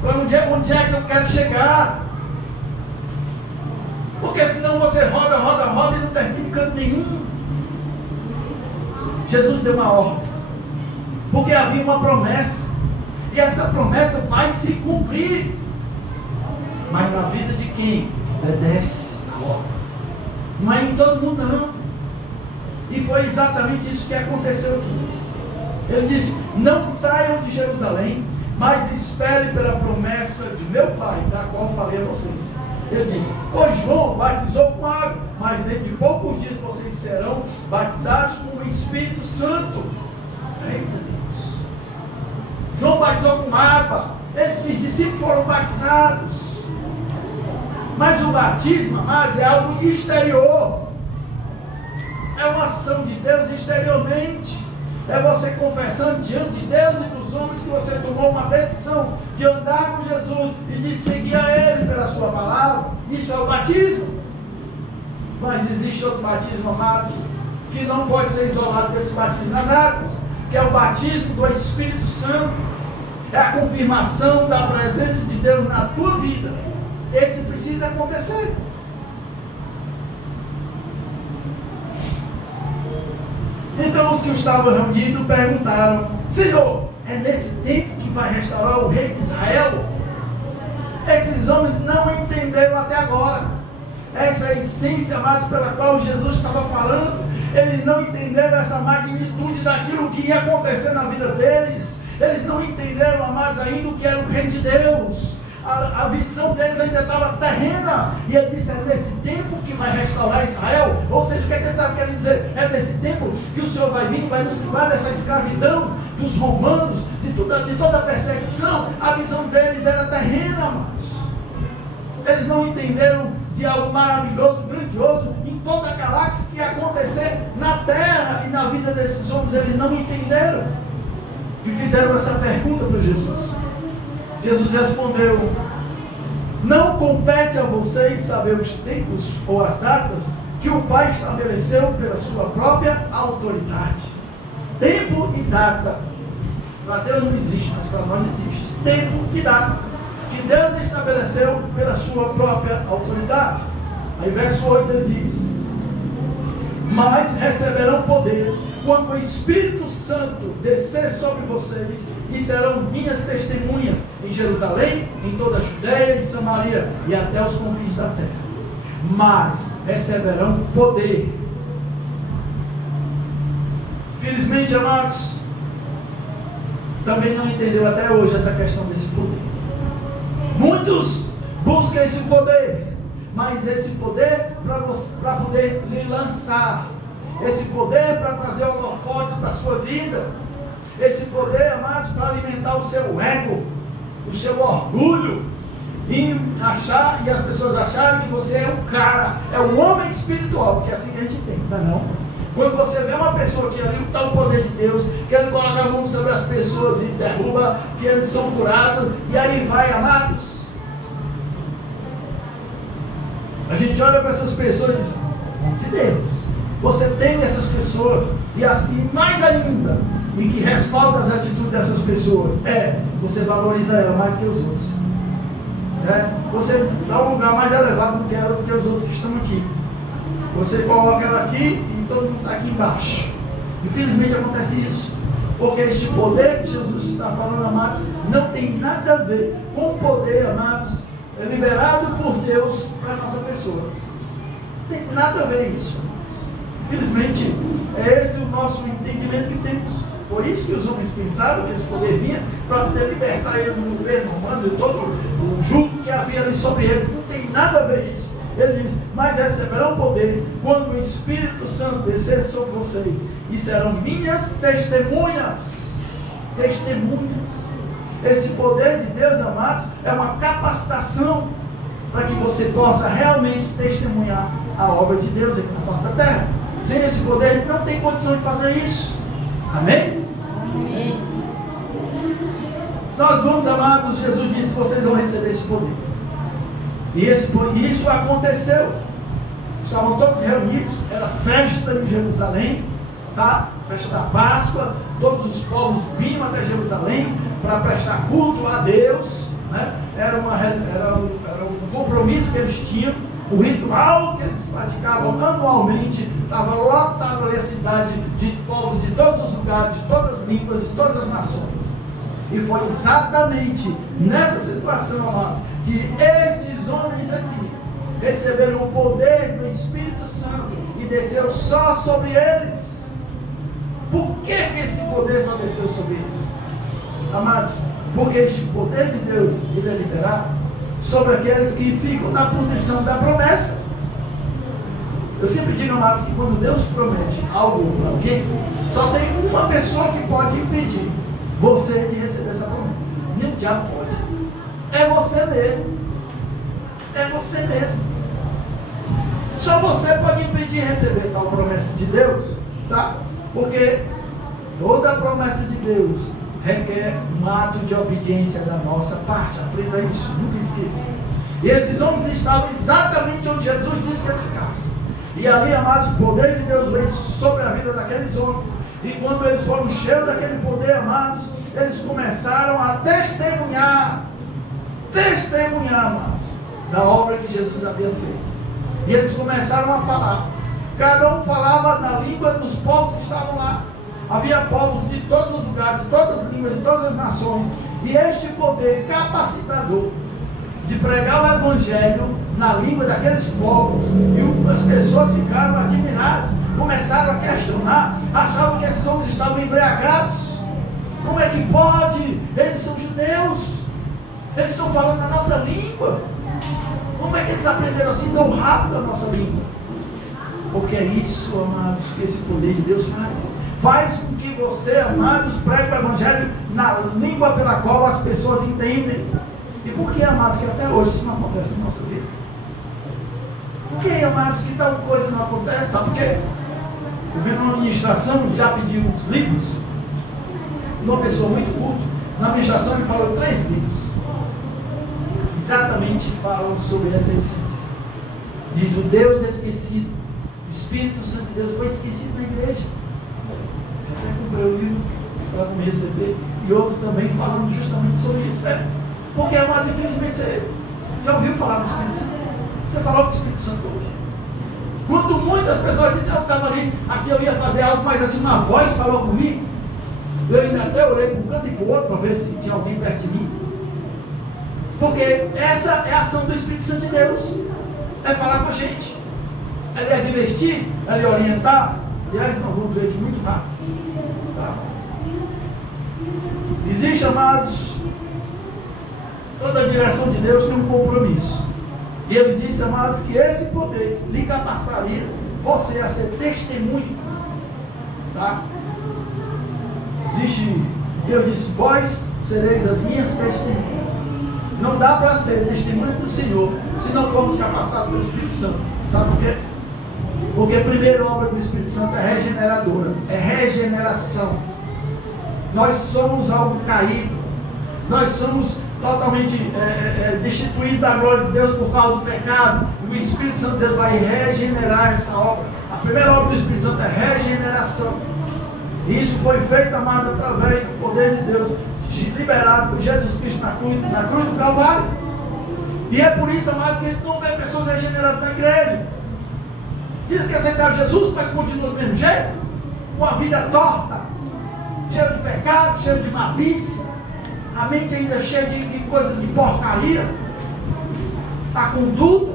para onde é que eu quero chegar. Porque senão você roda e não termina em canto nenhum. Jesus deu uma ordem, porque havia uma promessa, e essa promessa vai se cumprir, mas na vida de quem obedece a ordem. Não é em todo mundo não. E foi exatamente isso que aconteceu aqui. Ele disse: não saiam de Jerusalém, mas esperem pela promessa de meu Pai, da qual falei a vocês. Ele disse: pois João batizou com água, mas dentro de poucos dias vocês serão batizados com o Espírito Santo. Eita Deus! João batizou com água, esses discípulos foram batizados. Mas o batismo, amados, é algo exterior. É uma ação de Deus exteriormente. É você confessando diante de Deus e dos homens que você tomou uma decisão de andar com Jesus e de seguir a Ele pela sua palavra. Isso é o batismo. Mas existe outro batismo, amados, que não pode ser isolado desse batismo nas águas, que é o batismo do Espírito Santo. É a confirmação da presença de Deus na tua vida. Esse precisa acontecer. Então os que estavam reunidos perguntaram: Senhor, é nesse tempo que vai restaurar o rei de Israel? Esses homens não entenderam até agora essa essência, amados, pela qual Jesus estava falando. Eles não entenderam essa magnitude daquilo que ia acontecer na vida deles. Eles não entenderam, amados, ainda o que era o reino de Deus. A visão deles ainda estava terrena. E ele disse: é nesse tempo que vai restaurar Israel. Ou seja, o que é que ele estava querendo dizer? É nesse tempo que o Senhor vai vir, vai nos livrar dessa escravidão dos romanos, de toda a perseguição. A visão deles era terrena, amados. Eles não entenderam de algo maravilhoso, grandioso em toda a galáxia que ia acontecer na terra e na vida desses homens. Eles não entenderam e fizeram essa pergunta para Jesus. Jesus respondeu: não compete a vocês saber os tempos ou as datas que o Pai estabeleceu pela sua própria autoridade. Tempo e data, para Deus não existe, mas para nós existe. Tempo e data, que Deus estabeleceu pela sua própria autoridade. Aí verso 8 ele diz: mas receberão poder quando o Espírito Santo descer sobre vocês, e serão minhas testemunhas em Jerusalém, em toda a Judeia e Samaria e até os confins da terra. Mas receberão poder. Felizmente, amados, também não entendeu até hoje essa questão desse poder. Muitos buscam esse poder, mas esse poder para poder lhe lançar, esse poder para trazer holofotes para a sua vida, esse poder, amados, para alimentar o seu ego, o seu orgulho, e as pessoas acharem que você é um cara, é um homem espiritual, porque é assim que a gente tem, não é não? Quando você vê uma pessoa que ali está o poder de Deus, que ele coloca a mão sobre as pessoas e derruba, que eles são curados, e aí vai, amados. A gente olha para essas pessoas e diz: nome de Deus. Você tem essas pessoas, e mais ainda, e que respalda as atitudes dessas pessoas, você valoriza ela mais do que os outros. Você dá um lugar mais elevado do que ela, do que os outros que estão aqui. Você coloca ela aqui e todo mundo está aqui embaixo. Infelizmente acontece isso, porque este poder que Jesus está falando, amados, não tem nada a ver com o poder, amados, liberado por Deus para a nossa pessoa. Não tem nada a ver isso. Infelizmente, é esse o nosso entendimento que temos. Por isso que os homens pensaram que esse poder vinha para poder libertar ele do governo romano e todo o jugo que havia ali sobre ele. Não tem nada a ver isso. Ele diz: mas receberão poder quando o Espírito Santo descer sobre vocês, e serão minhas testemunhas. testemunhas. Esse poder de Deus, amados, é uma capacitação para que você possa realmente testemunhar a obra de Deus aqui na face da terra. Sem esse poder, ele não tem condição de fazer isso. Amém? Amém. Nós vamos, amados, Jesus disse que vocês vão receber esse poder. E isso aconteceu. Estavam todos reunidos, era festa em Jerusalém, tá? Festa da Páscoa, todos os povos vinham até Jerusalém para prestar culto a Deus, né? Era um compromisso que eles tinham, o ritual que eles praticavam anualmente. Estava lotada ali a cidade de povos de todos os lugares, de todas as línguas, de todas as nações. E foi exatamente nessa situação, amados, que estes homens aqui receberam o poder do Espírito Santo e desceu só sobre eles. Por que esse poder só desceu sobre eles? Amados, porque este poder de Deus ele é liberado sobre aqueles que ficam na posição da promessa. Eu sempre digo, amados, que quando Deus promete algo para alguém, só tem uma pessoa que pode impedir você de receber essa promessa. Nem o diabo pode. É você mesmo. É você mesmo. Só você pode impedir de receber tal promessa de Deus, tá? Porque toda promessa de Deus requer um ato de obediência da nossa parte. Aprenda isso, nunca esqueça. E esses homens estavam exatamente onde Jesus disse que eles ficassem. E ali, amados, o poder de Deus veio sobre a vida daqueles homens. E quando eles foram cheios daquele poder, amados, eles começaram a testemunhar, amados, da obra que Jesus havia feito. E eles começaram a falar. Cada um falava na língua dos povos que estavam lá. Havia povos de todos os lugares, de todas as línguas, de todas as nações. E este poder capacitador de pregar o Evangelho na língua daqueles povos, e as pessoas ficaram admiradas, começaram a questionar, achavam que esses homens estavam embriagados. Como é que pode? Eles são judeus, eles estão falando a nossa língua. Como é que eles aprenderam assim tão rápido a nossa língua? Porque é isso, amados, que esse poder de Deus faz. Faz com que você, amados, pregue o Evangelho na língua pela qual as pessoas entendem. E por que, amados, que até hoje isso não acontece na nossa vida? Por que, amados, que tal coisa não acontece? Sabe por quê? Eu vi numa administração, já pedi uns livros, uma pessoa muito culta, na administração ele falou 3 livros. Exatamente falam sobre essa essência. Diz o Deus esquecido, o Espírito Santo de Deus foi esquecido na igreja. Eu até comprei o livro para me receber, e outro também falando justamente sobre isso. Porque, mas infelizmente você já ouviu falar do Espírito Santo? Você falou com o Espírito Santo hoje. Quando muitas pessoas dizem, eu estava ali, assim eu ia fazer algo, mas assim uma voz falou comigo, eu ainda até olhei para um canto e para o outro para ver se tinha alguém perto de mim. Porque essa é a ação do Espírito Santo de Deus. É falar com a gente. É lhe advertir, é lhe orientar. E aí nós vamos ver aqui muito rápido. Tá? Existe, amados, toda a direção de Deus tem um compromisso. E ele disse, amados, que esse poder lhe capacitaria você a ser testemunho. Tá? Existe, Deus disse, vós sereis as minhas testemunhas. Não dá para ser testemunho do Senhor se não formos capacitados pelo Espírito Santo. Sabe por quê? Porque a primeira obra do Espírito Santo é regeneradora, é regeneração. Nós somos algo caído, nós somos totalmente destituídos da glória de Deus por causa do pecado. O Espírito Santo de Deus vai regenerar essa obra. A primeira obra do Espírito Santo é regeneração. E isso foi feito, amados, através do poder de Deus, liberado por Jesus Cristo na cruz do Calvário. E é por isso, amados, que a gente não vê pessoas regeneradas na igreja. Diz que aceitaram Jesus, mas continua do mesmo jeito, com a vida torta, cheio de pecado, cheio de malícia, a mente ainda cheia de coisa de porcaria, a conduta,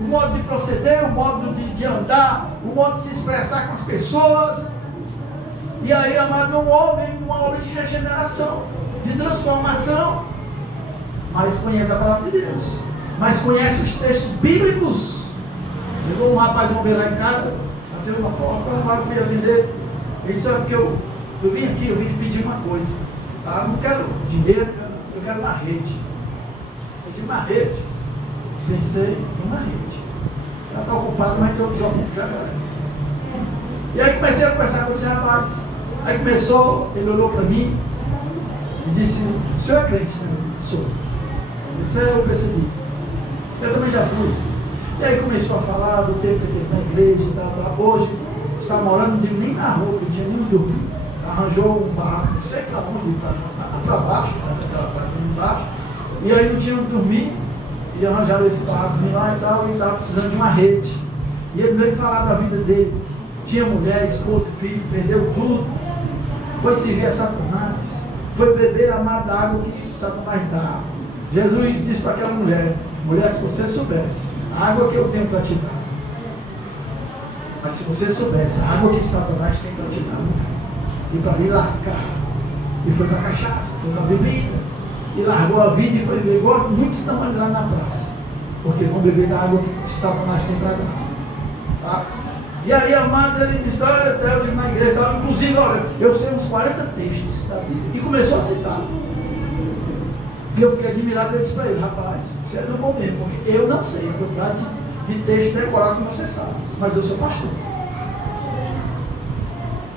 o modo de proceder, o modo de andar, o modo de se expressar com as pessoas. E aí, amado, não houve uma obra de regeneração, de transformação. Mas conhece a palavra de Deus, mas conhece os textos bíblicos. Chegou um rapaz, vamos ver lá em casa, bateu uma porta, o rapaz foi atender. Ele sabe que eu eu vim aqui, eu vim pedir uma coisa. Tá? Eu não quero dinheiro, eu quero uma rede. Eu digo, uma rede? Pensei numa rede. Ela está ocupada, mas tem outros homens que agora. E aí comecei a conversar com esse rapaz. Aí começou, ele olhou para mim e disse, o senhor é crente, né? Sou. Isso aí eu percebi. Eu também já fui. E aí começou a falar do tempo que ele na igreja e tal. Hoje, está morando, não digo nem na rua, não tinha nem dormir. Arranjou um barraco, não sei para onde, para baixo, para baixo. E aí não tinha onde dormir. E arranjaram esse barracozinho lá e tal, e estava precisando de uma rede. E ele veio falar da vida dele. Tinha mulher, esposa, filho, perdeu tudo. Foi servir a Satanás. Foi beber a má d'água que Satanás dá. Jesus disse para aquela mulher, mulher, se você soubesse, a água que eu tenho para te dar. Mas se você soubesse, a água que Satanás tem para te dar, e para lhe lascar. E foi para a cachaça, foi para a bebida. E largou a vida e foi beber, igual muitos estão ali lá na praça. Porque vão beber da água que Satanás tem para dar. Tá? E aí, amados, ele disse, olha, eu digo na igreja, tá? Inclusive, olha, eu sei uns 40 textos da Bíblia. E começou a citar. E eu fiquei admirado, eu disse para ele, rapaz, você é do bom mesmo, porque eu não sei a quantidade de texto decorado como você sabe, mas eu sou pastor.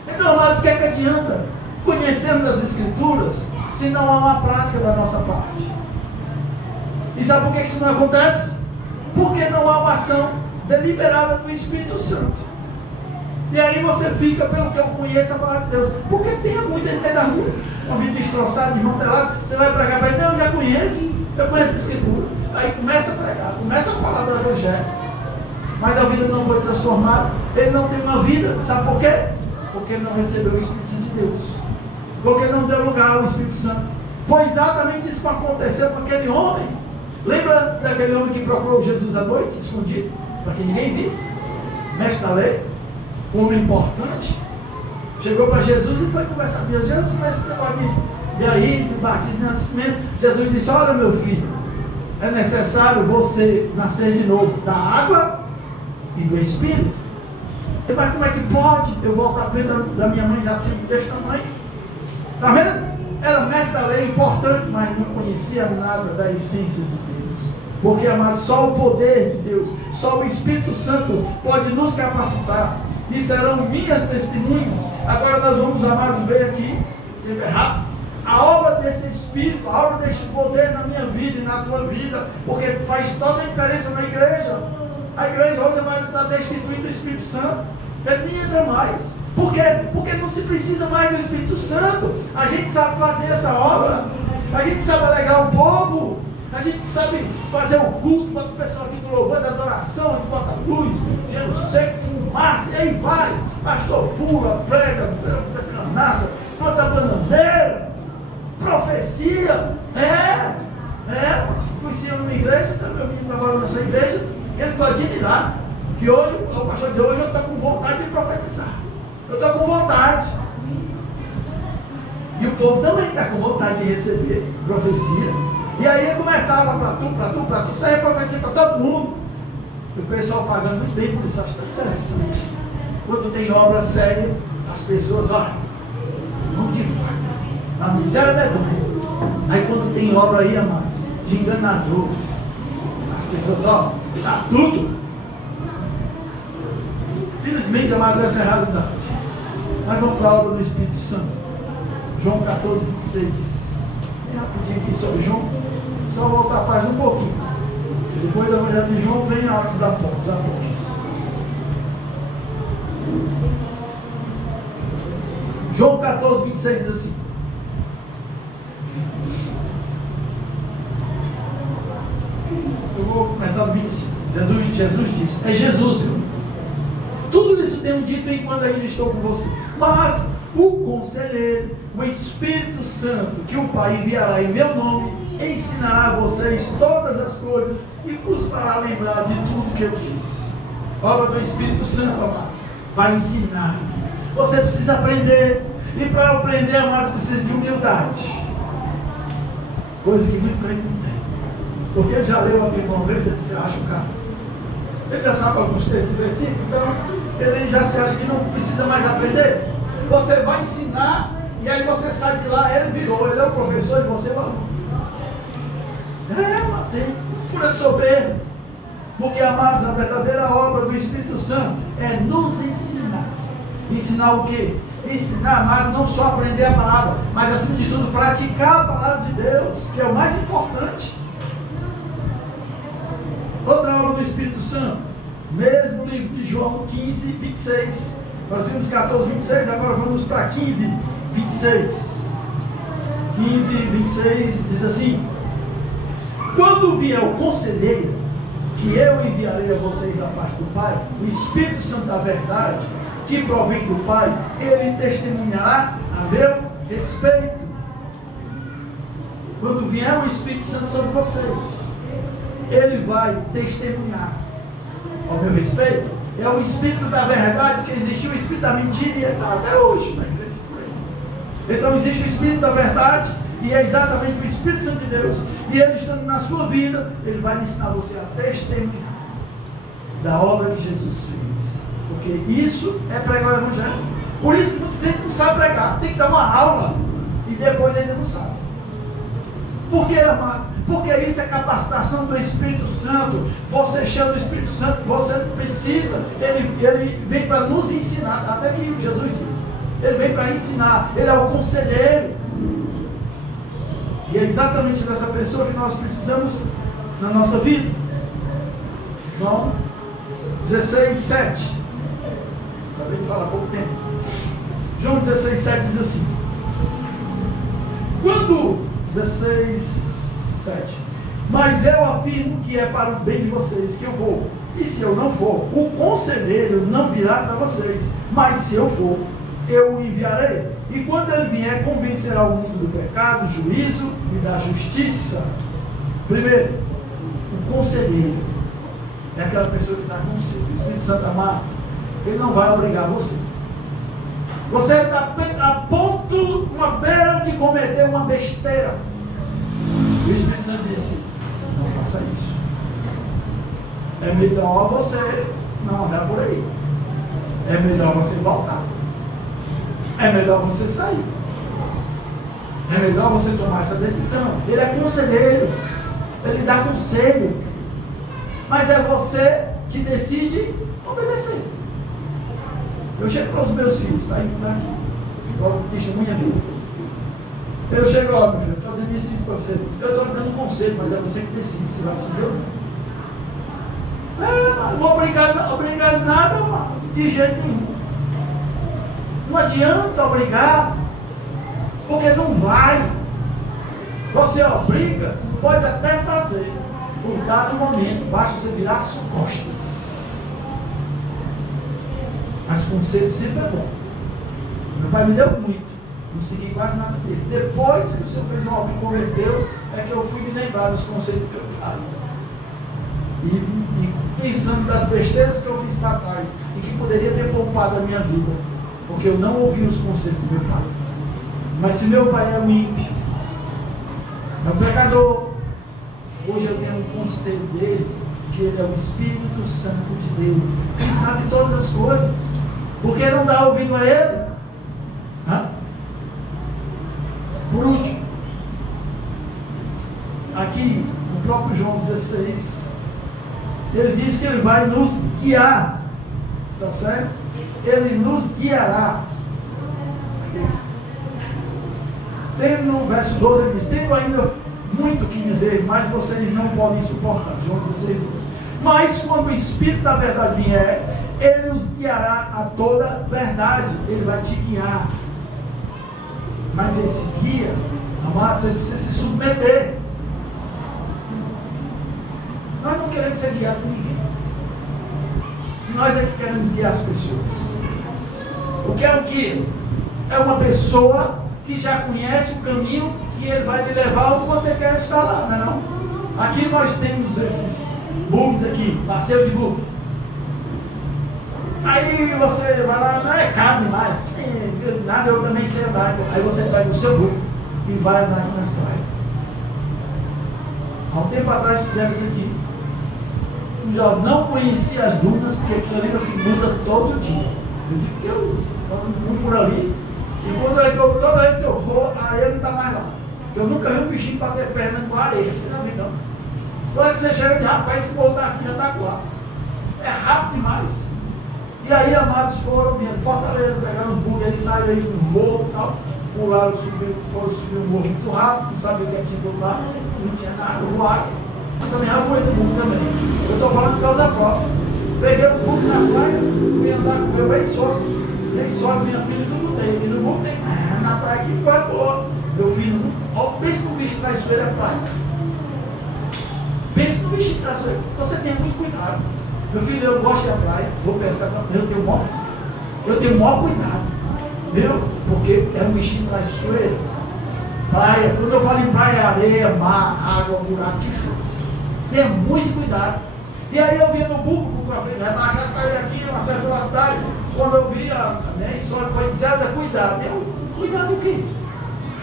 Então, amados, o que é que adianta conhecermos as Escrituras se não há uma prática da nossa parte? E sabe por que isso não acontece? Porque não há uma ação deliberada do Espírito Santo. E aí você fica, pelo que eu conheço, a palavra de Deus. Porque tem muita gente no meio da rua, uma vida destroçada, desmantelada. Você vai pregar para ele, não, eu já conheço, eu conheço a Escritura. Aí começa a pregar, começa a falar do Evangelho. Mas a vida não foi transformada. Ele não tem uma vida, sabe por quê? Porque ele não recebeu o Espírito Santo de Deus. Porque não deu lugar ao Espírito Santo. Foi exatamente isso que aconteceu com aquele homem. Lembra daquele homem que procurou Jesus à noite, escondido, para que ninguém visse? Mestre da lei. Um homem importante, chegou para Jesus e foi conversar com Jesus, conhece esse negócio de aí, do batismo de nascimento. Jesus disse, olha meu filho, é necessário você nascer de novo da água e do Espírito. Mas como é que pode eu voltar dentro da minha mãe já sendo desse tamanho? Está vendo? Era mestre da lei, importante, mas não conhecia nada da essência de Deus. Porque, mas só o poder de Deus, só o Espírito Santo pode nos capacitar. E serão minhas testemunhas. Agora nós vamos, amados, ver aqui, a obra desse Espírito, a obra deste poder na minha vida e na tua vida, porque faz toda a diferença na igreja. A igreja hoje mais está destituindo o Espírito Santo. Ele nem entra mais. Por quê? Porque não se precisa mais do Espírito Santo. A gente sabe fazer essa obra. A gente sabe alegrar o povo. A gente sabe fazer o culto, bota o pessoal aqui do louvor, da adoração, aqui bota luz, gelo seco, fumaça, e aí vai. Pastor pula, prega, canaça, bota bananeira, profecia. Conhecia numa igreja, meu menino trabalhou nessa igreja, ele ficou admirado. Que hoje, o pastor dizia, hoje eu estou com vontade de profetizar. Eu estou com vontade. E o povo também está com vontade de receber profecia. E aí começava para tu, saia profecia para todo mundo. O pessoal pagando muito bem por isso, acho tão interessante. Quando tem obra séria, as pessoas, olha, vão devagar, na miséria medonha. Aí quando tem obra aí, amados, de enganadores, as pessoas, ó, dá tudo. Infelizmente, amados, essa é a realidade. Mas vamos para a obra do Espírito Santo. João 14, 26. Bem rapidinho aqui sobre João. Só voltar a página um pouquinho. Depois da mulher de João, vem Atos dos Apóstolos. João 14, 26 diz assim. Eu vou começar no 25. Jesus disse. É Jesus, viu? Tudo isso tenho dito enquanto ainda estou com vocês. Mas o Conselheiro, o Espírito Santo, que o Pai enviará em meu nome, ensinará a vocês todas as coisas e vos fará lembrar de tudo que eu disse. Obra do Espírito Santo, amado, vai ensinar. Você precisa aprender. E para aprender, amado, precisa de humildade. Coisa que muito crente não tem. Porque ele já leu a Bíblia uma vez, ele se acha o cara. Ele já sabe alguns textos e versículos, então ele já se acha que não precisa mais aprender. Você vai ensinar, e aí você sai de lá, ele é o professor e você é o aluno. Tem pura soberba. Porque, amados, a verdadeira obra do Espírito Santo é nos ensinar. Ensinar o quê? Ensinar, amado, não só aprender a palavra, mas acima de tudo praticar a palavra de Deus, que é o mais importante. Outra obra do Espírito Santo, mesmo livro de João 15, 26. Nós vimos 14, 26, agora vamos para 15, 26. 15, 26 diz assim: quando vier o conselheiro, que eu enviarei a vocês da parte do Pai, o Espírito Santo da verdade, que provém do Pai, ele testemunhará a meu respeito. Quando vier o Espírito Santo sobre vocês, ele vai testemunhar ao meu respeito. É o Espírito da verdade, porque existiu o Espírito da mentira e está até hoje na igreja. Então existe o Espírito da verdade, e é exatamente o Espírito Santo de Deus, e ele estando na sua vida, ele vai ensinar você a testemunhar da obra que Jesus fez, porque isso é pregar o Evangelho. Por isso que muito crente não sabe pregar, tem que dar uma aula e depois ainda não sabe. Por quê, amado? Porque isso é capacitação do Espírito Santo. Você chama o Espírito Santo, você precisa, ele vem para nos ensinar, até que Jesus diz, ele vem para ensinar, ele é o conselheiro. E é exatamente dessa pessoa que nós precisamos na nossa vida. João 16, 7. Acabei de falar há pouco tempo. João 16, 7 diz assim: quando 16, 7. Mas eu afirmo que é para o bem de vocês que eu vou. E se eu não for, o conselheiro não virá para vocês. Mas se eu for, eu o enviarei. E quando ele vier, convencerá o mundo do pecado, do juízo e da justiça. Primeiro, o conselheiro é aquela pessoa que dá conselho. O Espírito Santo amado, ele não vai obrigar você. Você está a ponto, uma beira de cometer uma besteira. E o Espírito Santo disse: não faça isso. É melhor você não andar por aí. É melhor você voltar. É melhor você sair. É melhor você tomar essa decisão. Ele é conselheiro. Ele dá conselho. Mas é você que decide obedecer. Eu chego para os meus filhos, está aqui, igual testemunha viu. Eu chego, ó, meu filho, estou dizendo isso para você. Eu estou dando conselho, mas é você que decide se vai seguir ou não. Não vou obrigar nada, mano, de jeito nenhum. Não adianta obrigar, porque não vai. Você obriga, pode até fazer, por dado momento, basta você virar as costas. Mas conselho sempre é bom. Meu pai me deu muito, não segui quase nada dele. Depois que o senhor fez algo que converteu, é que eu fui me lembrar dos conselhos que eu pai. E pensando das besteiras que eu fiz para trás e que poderia ter poupado a minha vida, porque eu não ouvi os conselhos do meu pai. Mas se meu pai é um ímpio, é um pecador, hoje eu tenho um conselho dele, que ele é o Espírito Santo de Deus, que sabe todas as coisas. Por que não dá ouvido a ele? Por último, aqui no próprio João 16, ele diz que ele vai nos guiar, tá certo? Ele nos guiará. Tem no verso 12, ele diz: tenho ainda muito o que dizer, mas vocês não podem suportar. João 16, 12. Mas quando o Espírito da verdade vier, ele os guiará a toda verdade. Ele vai te guiar. Mas esse guia, amado, você precisa se submeter. Nós não queremos ser guiados por ninguém. Nós é que queremos guiar as pessoas. O que é o guia? É uma pessoa que já conhece o caminho que ele vai te levar onde você quer estar lá, não é não? Aqui nós temos esses bugs aqui, passeio de bug. Aí você vai lá, não é caro demais, nada, eu também sei andar. Aí você vai no seu bug e vai andar aqui nas praias. Há um tempo atrás fizemos isso aqui. Um jovem não conhecia as dunas, porque aquilo ali muda todo dia. Eu digo que eu vou por ali. E toda vez que eu vou, a areia não está mais lá. Eu nunca vi um bichinho para ter perna com a areia. Você não vê, não. Toda vez que você chega de rapaz, esse morro aqui já está lá. É rápido demais. E aí, amados, foram vindo Fortaleza, pegaram os bugos, eles saíram aí no morro e tal. Pularam, foram subir um morro muito rápido, não sabia o que tinha do outro lado, não tinha nada, voaram. Eu também arruei no bug também. Eu estou falando de causa própria. Peguei o bug na praia, fui andar com meu ex-sogro. Ex-sogro, minha filha, não tem. E no bug tem. Na praia aqui, praia boa. Meu filho, pensa no bicho traiçoeiro é praia. Pensa no bicho traiçoeiro. Você tem muito cuidado. Meu filho, eu gosto da praia, vou pescar, eu tenho o maior cuidado, viu? Porque é um bichinho traiçoeiro. Praia, quando eu falo em praia, areia, mar, água, buraco, que for. Tenha muito cuidado. E aí eu vinha no buco, para frente, rebaixado, caí aqui, uma certa velocidade. Quando eu vi, a minha história foi dizer, cuidado. Cuidado do quê?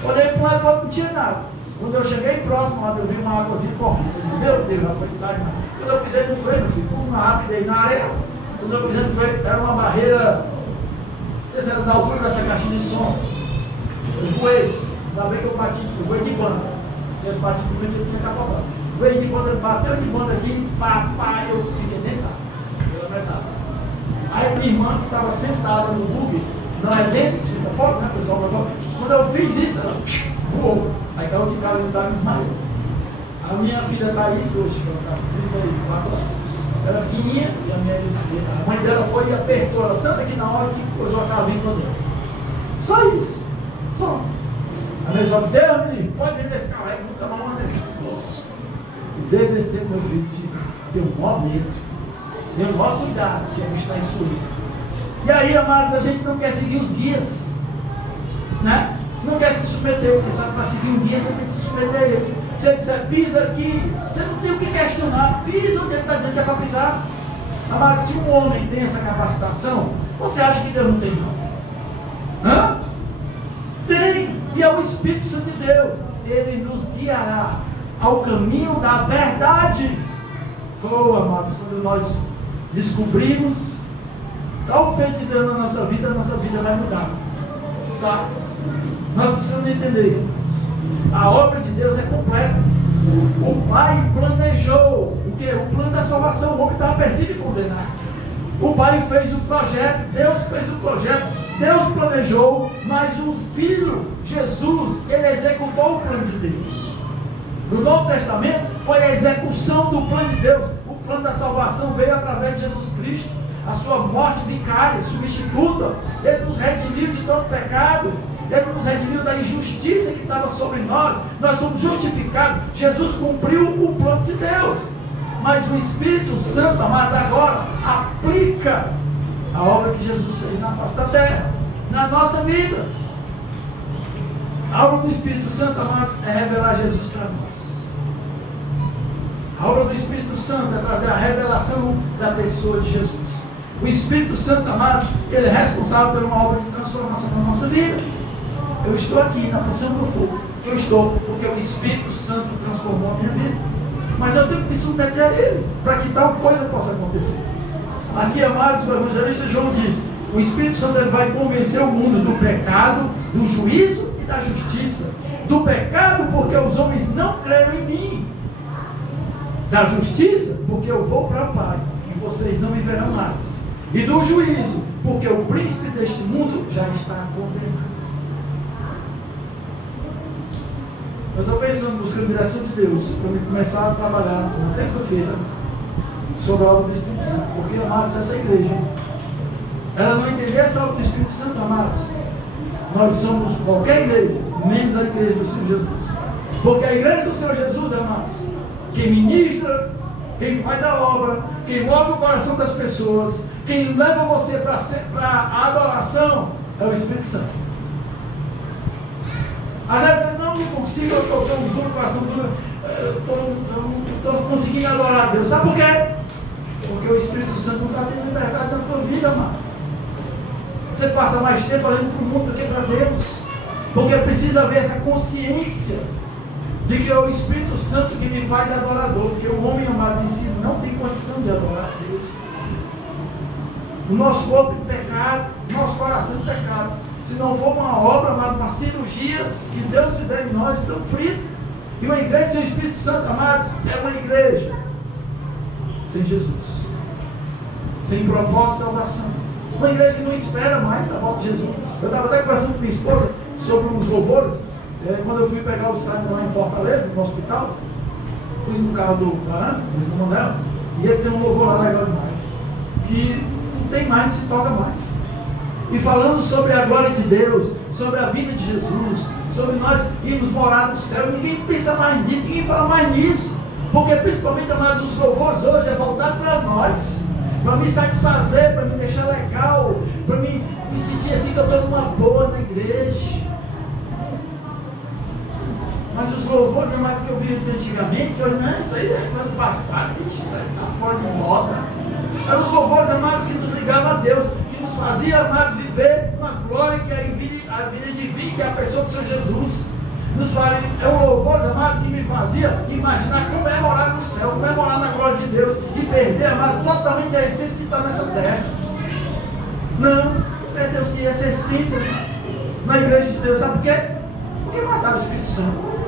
Olhei para um lado e outro, não tinha nada. Quando eu cheguei próximo, eu vi uma águazinha correndo. Meu Deus, já foi de tarde. Quando eu pisei no freio, meu filho, uma rapidez na areia. Quando eu pisei no freio, era uma barreira, não sei se era da altura dessa caixinha de som. Eu voei, ainda bem que eu voei de banda. Porque eu bati de frente, eu tinha capotado. Voei de banda, bateu de banda aqui, papai, eu fiquei deitado, pela metade. Aí minha irmã, que estava sentada no bug, não é dentro, fica fora, né, pessoal? Quando eu fiz isso, ela voou. Aí caiu de casa e me desmaiou. A minha filha Thaís, hoje, que ela está com 34 anos, ela pequenininha, e a minha disse que a mãe dela foi e apertou ela tanto aqui na hora que coisou a cavinha dentro. Só isso. Só. A minha sogra, Deus me livre, pode vender esse carro aí, nunca mais vou vender esse carro. Nossa. E desde esse tempo, meu filho, tem o maior medo, tem o maior cuidado, que é o que está em sua. E aí, amados, a gente não quer seguir os guias, né? Não quer se submeter, porque sabe, para seguir um guia você tem que se submeter a ele. Se ele disser, pisa aqui, você não tem o que questionar, pisa onde ele está dizendo que é para pisar. Mas se um homem tem essa capacitação, você acha que Deus não tem, não? Hã? Tem, e é o Espírito Santo de Deus, ele nos guiará ao caminho da verdade. Oh, amados, quando nós descobrimos tal feito de Deus na nossa vida vai mudar. Tá? Nós precisamos entender, a obra de Deus é completa. O Pai planejou o que? O plano da salvação. O homem estava perdido e condenado. O Pai fez o projeto, Deus fez o projeto, Deus planejou, mas o Filho, Jesus, ele executou o plano de Deus. No Novo Testamento foi a execução do plano de Deus. O plano da salvação veio através de Jesus Cristo. A sua morte vicária, substituta. Ele nos redimiu de todo pecado. Ele nos redimiu da injustiça que estava sobre nós. Nós somos justificados. Jesus cumpriu o plano de Deus. Mas o Espírito Santo, amados, agora aplica a obra que Jesus fez na face da terra, na nossa vida. A obra do Espírito Santo, amados, é revelar Jesus para nós. A obra do Espírito Santo é trazer a revelação da pessoa de Jesus. O Espírito Santo, amado, ele é responsável por uma obra de transformação na nossa vida. Eu estou aqui na posição que eu for. Eu estou porque o Espírito Santo transformou a minha vida. Mas eu tenho que me submeter a ele para que tal coisa possa acontecer. Aqui, amados, o evangelista João diz: o Espírito Santo ele vai convencer o mundo do pecado, do juízo e da justiça. Do pecado, porque os homens não creram em mim. Da justiça, porque eu vou para o Pai e vocês não me verão mais. E do juízo, porque o príncipe deste mundo já está condenado. Eu estou pensando, buscando a direção de Deus, para eu começar a trabalhar na terça-feira sobre a obra do Espírito Santo. Porque, amados, essa igreja, ela não entender essa obra do Espírito Santo, amados, nós somos qualquer igreja, menos a igreja do Senhor Jesus. Porque a igreja do Senhor Jesus, amados, quem ministra, quem faz a obra, quem move o coração das pessoas, quem leva você para a adoração, é o Espírito Santo. Às vezes você não consigo, eu estou tão duro, coração duro, eu não estou conseguindo adorar a Deus. Sabe por quê? Porque o Espírito Santo não está tendo liberdade na tua vida, mano. Você passa mais tempo olhando para o mundo do que para Deus. Porque precisa haver essa consciência de que é o Espírito Santo que me faz adorador. Porque o homem, amado, em si não tem condição de adorar a Deus. O nosso corpo em pecado, o nosso coração em pecado. Se não for uma obra, uma cirurgia que Deus fizer em nós, estamos fritos. E uma igreja sem o Espírito Santo, amados, é uma igreja sem Jesus, sem propósito de salvação. Uma igreja que não espera mais da volta de Jesus. Eu estava até conversando com minha esposa sobre os louvores. Quando eu fui pegar o Simon lá em Fortaleza, no hospital, fui no carro do irmão dela, e ele tem um louvor lá legal demais, que não tem mais, não se toca mais. E falando sobre a glória de Deus, sobre a vida de Jesus, sobre nós irmos morar no céu, ninguém pensa mais nisso, ninguém fala mais nisso, porque principalmente, amados, os louvores hoje é voltado para nós, para me satisfazer, para me deixar legal, para me sentir assim que eu estou numa boa na igreja. Mas os louvores, amados, que eu vi antigamente, eu não, isso aí é coisa do passado, isso aí está fora de moda. Eram os louvores, amados, que nos ligavam a Deus, que nos fazia, amados, viver uma glória que é a vida divina, que é a pessoa do Senhor Jesus. É um louvor, amados, que me fazia imaginar como é morar no céu, como é morar na glória de Deus, e perder, amados, totalmente a essência que está nessa terra. Não, perdeu-se essa essência, amados, na igreja de Deus. Sabe por quê? Porque mataram o Espírito Santo.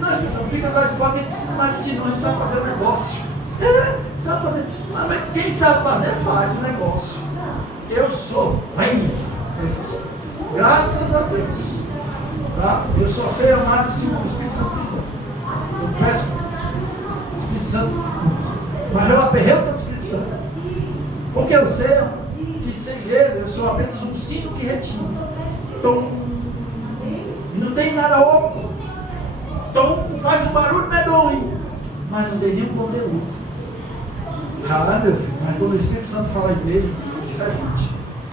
Não, Espírito Santo, fica lá de fora, quem precisa mais de ti, não, a gente sabe fazer o negócio. Sabe fazer, mas quem sabe fazer, faz o negócio. Eu sou bem nessas coisas. Graças a Deus. Tá? Eu só sei amar se o Espírito Santo quiser. Eu peço o Espírito Santo, mas eu aperrei o teu Espírito Santo. Porque eu sei que sem ele eu sou apenas um sino que retina. Então, não tem nada oco. Então faz um barulho medonho, mas não tem nenhum conteúdo. Ah, meu filho, mas quando o Espírito Santo fala em dele, é diferente.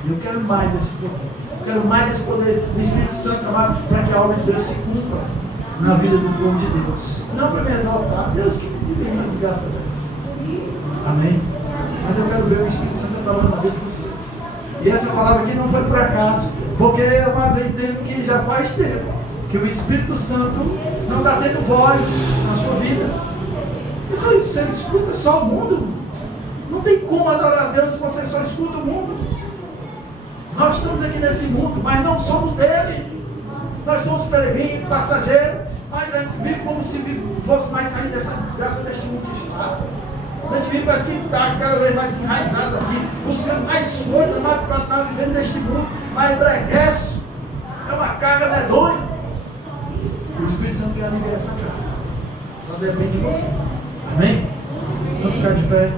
Eu quero mais desse poder. Eu quero mais desse poder do Espírito Santo, amado, para que a obra de Deus se cumpra na vida do povo de Deus. Não para me exaltar, Deus que me vem na desgraça deles. Amém? Mas eu quero ver o Espírito Santo trabalhando na vida de vocês. E essa palavra aqui não foi por acaso, porque, amados, eu entendo que já faz tempo que o Espírito Santo não está tendo voz na sua vida. Isso aí, você escuta só o mundo. Não tem como adorar a Deus se você só escuta o mundo. Nós estamos aqui nesse mundo, mas não somos dele. Nós somos peregrinos, passageiros, mas a gente vive como se fosse mais sair dessa desgraça deste mundo que está. A gente vive, parece que está cada vez mais enraizado aqui, buscando mais coisas para estar vivendo neste mundo, mais breguesso. É uma carga medonha. O Espírito Santo quer liberar essa carga. Só depende de você. Amém? Vamos ficar de pé.